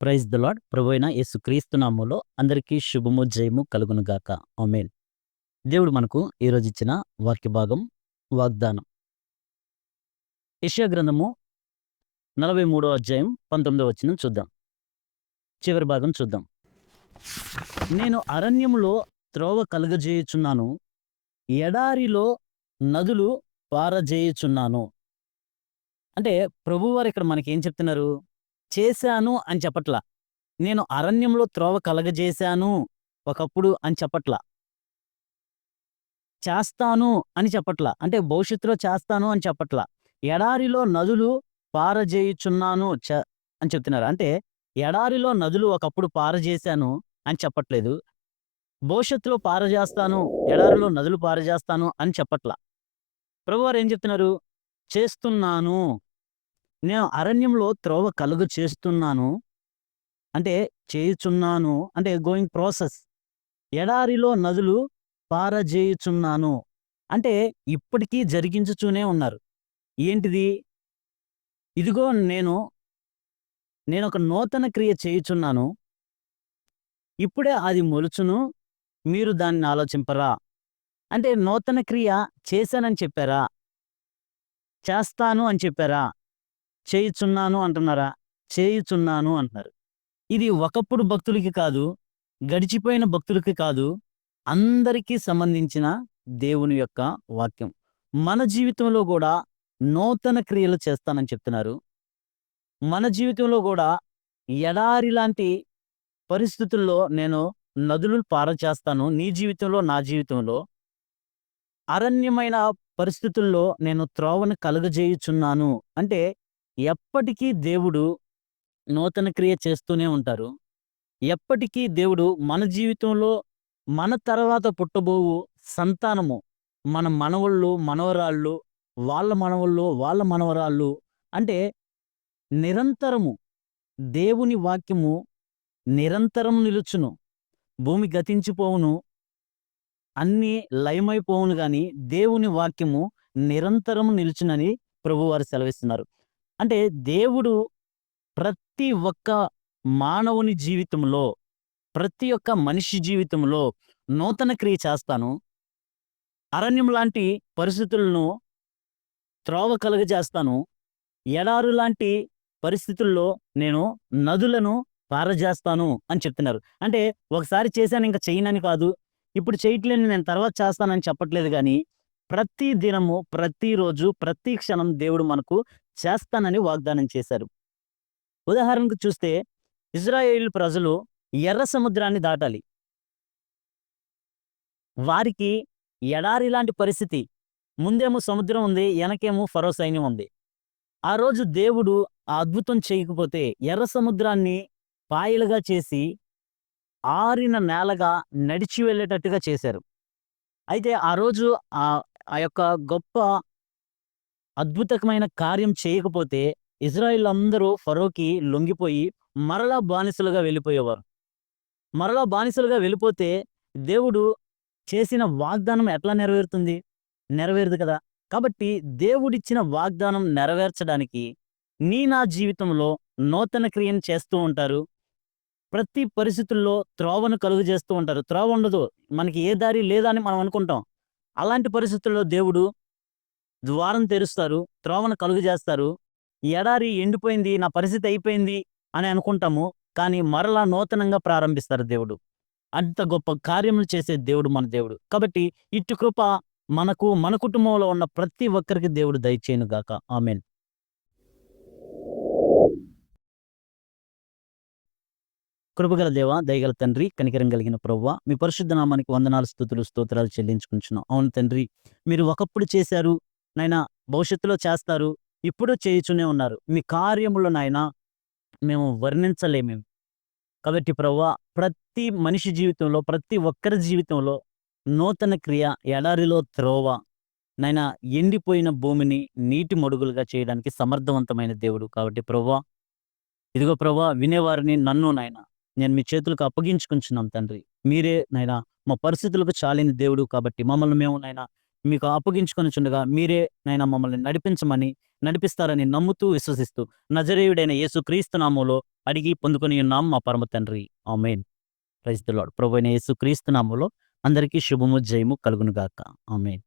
Praise the lord. ప్రభువైన యేసుక్రీస్తు నామములో అందరికీ శుభము, జయము కలుగును గాక. ఆమేన్. దేవుడు మనకు ఈరోజు ఇచ్చిన వాక్య భాగం, వాగ్దానం. యెషయా గ్రంథము 43వ అధ్యాయం 19వ వచనం చూద్దాం. చివరి భాగం చూద్దాం. నేను అరణ్యములో త్రోవ కలుగజేయుచున్నాను, ఎడారిలో నదులు పారజేయుచున్నాను. అంటే ప్రభువారు ఇక్కడ మనకేం చెప్తున్నారు? చేశాను అని చెప్పట్లా. నేను అరణ్యంలో త్రోవ కలగజేశాను ఒకప్పుడు అని చెప్పట్లా. చేస్తాను అని చెప్పట్లా. అంటే భవిష్యత్తులో చేస్తాను అని చెప్పట్లా. ఎడారిలో నదులు పారజేయుచున్నాను అని చెప్తున్నారు. అంటే ఎడారిలో నదులు ఒకప్పుడు పారజేశాను అని చెప్పట్లేదు. భవిష్యత్తులో పారజేస్తాను, ఎడారిలో నదులు పారజేస్తాను అని చెప్పట్లా. ప్రభువారు ఏం చెప్తున్నారు? చేస్తున్నాను. నేను అరణ్యంలో త్రోవ కలుగ చేస్తున్నాను. అంటే చేయుచున్నాను అంటే గోయింగ్ ప్రాసెస్. ఎడారిలో నదులు పారజేయుచున్నాను. అంటే ఇప్పటికీ జరిగించుచూనే ఉన్నారు. ఏంటిది? ఇదిగో నేనొక నూతన క్రియ చేయుచున్నాను. ఇప్పుడే అది మొలుచును. మీరు దాన్ని ఆలోచింపరా? అంటే నూతన క్రియ చేశానని చెప్పారా? చేస్తాను అని చెప్పారా? చేయుచున్నాను అంటున్నారా? చేయుచున్నాను అంటున్నారు. ఇది ఒకప్పుడు భక్తులకి కాదు, గడిచిపోయిన భక్తులకి కాదు, అందరికీ సంబంధించిన దేవుని యొక్క వాక్యం. మన జీవితంలో గూడా నూతన క్రియలు చేస్తానని చెప్తున్నారు. మన జీవితంలో గూడా ఎడారి లాంటి పరిస్థితుల్లో నేను నదులను పారచేస్తాను. నీ జీవితంలో, నా జీవితంలో అరణ్యమైన పరిస్థితుల్లో నేను త్రోవను కలుగజేయుచున్నాను. అంటే ఎప్పటికీ దేవుడు నూతన క్రియ చేస్తూనే ఉంటారు. ఎప్పటికీ దేవుడు మన జీవితంలో, మన తర్వాత పుట్టబోవు సంతానము, మన మనవళ్ళు, మనవరాళ్ళు, వాళ్ళ మనవళ్ళు, వాళ్ళ మనవరాళ్ళు అంటే నిరంతరము దేవుని వాక్యము నిరంతరం నిలుచును. భూమి గతించిపోవును, అన్నీ లయమైపోవును గాని దేవుని వాక్యము నిరంతరం నిలుచునని ప్రభువారు సెలవిస్తున్నారు. అంటే దేవుడు ప్రతి ఒక్క మానవుని జీవితంలో, ప్రతి ఒక్క మనిషి జీవితంలో నూతన క్రియ చేస్తాను. అరణ్యం లాంటి పరిస్థితులను త్రోవ కలుగజేస్తాను. ఎడారు లాంటి పరిస్థితుల్లో నేను నదులను పారజేస్తాను అని చెప్తున్నారు. అంటే ఒకసారి చేశాను ఇంక చెయ్యనని కాదు. ఇప్పుడు చేయట్లేను నేను తర్వాత చేస్తానని చెప్పట్లేదు గానీ, ప్రతి దినము, ప్రతిరోజు, ప్రతి క్షణం దేవుడు మనకు చేస్తానని వాగ్దానం చేశారు. ఉదాహరణకు చూస్తే ఇజ్రాయేలు ప్రజలు ఎర్ర సముద్రాన్ని దాటాలి. వారికి ఎడారి లాంటి పరిస్థితి. ముందేమో సముద్రం ఉంది. ఎనకేమో ఫరో సైన్యం ఉంది. ఆ రోజు దేవుడు ఆ అద్భుతం చేయకపోతే ఎర్ర సముద్రాన్ని పాయలుగా చేసి ఆరిన నేలగా నడిచి వెళ్ళేటట్టుగా చేశారు. అయితే ఆ రోజు ఆ యొక్క గొప్ప అద్భుతకమైన కార్యం చేయకపోతే ఇజ్రాయేలందరూ ఫరోకి లొంగిపోయి మరలా బానిసలుగా వెళ్ళిపోయేవారు. మరలా బానిసలుగా వెళ్ళిపోతే దేవుడు చేసిన వాగ్దానం ఎట్లా నెరవేరుతుంది? నెరవేరదు కదా! కాబట్టి దేవుడిచ్చిన వాగ్దానం నెరవేర్చడానికి నా జీవితంలో నూతన క్రియను చేస్తూ ఉంటారు. ప్రతి పరిస్థితుల్లో త్రోవను కలుగజేస్తూ ఉంటారు. త్రోవ ఉండదు. మనకి ఏ దారి లేదా అని మనం అనుకుంటాం. అలాంటి పరిస్థితుల్లో దేవుడు ద్వారం తెరుస్తారు. త్రోవను కలుగజేస్తారు. ఈ ఎడారి ఎండిపోయింది. నా పరిస్థితి అయిపోయింది అని అనుకుంటాము. కానీ మరలా నూతనంగా ప్రారంభిస్తారు దేవుడు. అంత గొప్ప కార్యములు చేసే దేవుడు మన దేవుడు. కాబట్టి ఇట్టి కృప మనకు, మన కుటుంబంలో ఉన్న ప్రతి ఒక్కరికి దేవుడు దయచేయును గాక. ఆమేన్. కృపగల దేవ, దయగల తండ్రి, కనికరం కలిగిన ప్రభువా, మీ పరిశుద్ధ నామానికి వందనాలు, స్తుతులు, స్తోత్రాలు చెల్లించుకుంటున్నాం. అవును తండ్రి, మీరు ఒకప్పుడు చేశారు, నాయనా భవిష్యత్తులో చేస్తారు, ఇప్పుడు చేయుచునే ఉన్నారు. మీ కార్యములు నాయనా మేము వర్ణించలేము. కాబట్టి ప్రభువా, ప్రతి మనిషి జీవితంలో, ప్రతి ఒక్కరి జీవితంలో నూతన క్రియ, ఎడారిలో త్రోవ, నాయనా ఎండిపోయిన భూమిని నీటి మడుగులుగా చేయడానికి సమర్థవంతమైన దేవుడు. కాబట్టి ప్రభువా, ఇదిగో ప్రభువా, వినేవారిని నన్ను నాయనా నేను మీ చేతులకు అప్పగించుకుంటున్నాం తండ్రి. మీరే నాయనా మా పరిస్థితులకు చాలిన దేవుడు కాబట్టి మమ్మల్ని మేము నాయనా మీకు అప్పగించుకొనుచుండగా మీరే నాయనా మమ్మల్ని నడిపిస్తారని నమ్ముతూ, విశ్వసిస్తూ నజరేయుడైన యేసుక్రీస్తు నామంలో అడిగి పొందుకొని ఉన్నాం మా పరమ తండ్రి. ఆమేన్. Praise the Lord. ప్రభువైన యేసుక్రీస్తు నామంలో అందరికీ శుభము, జయము కలుగును గాక. ఆమేన్.